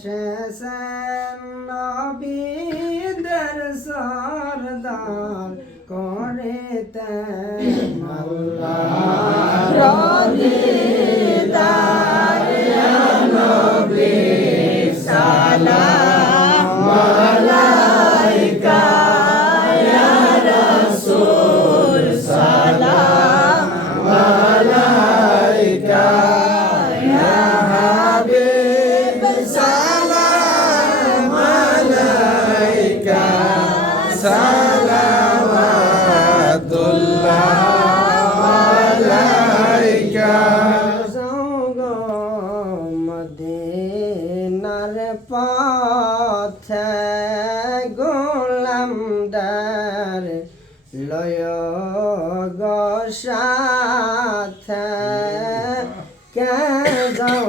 এসেছেন নবীদের সরদার করেতে মদিনার পথে গোলাম দার লয় গো কে যাও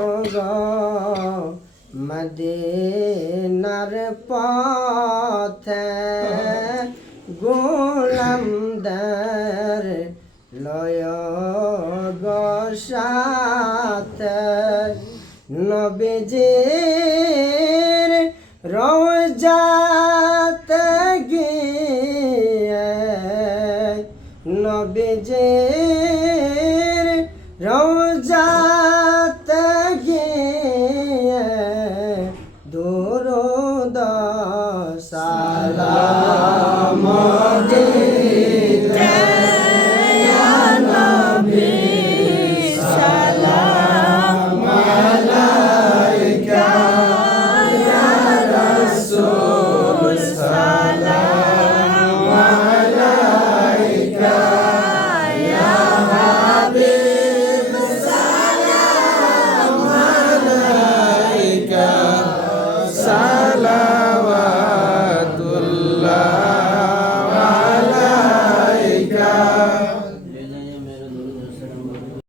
মদিনার পথে গোলাম দার লয় নবীজির রওজাত গিয়ে নবীজির রওজাত গিয়ে দূর সালা passar.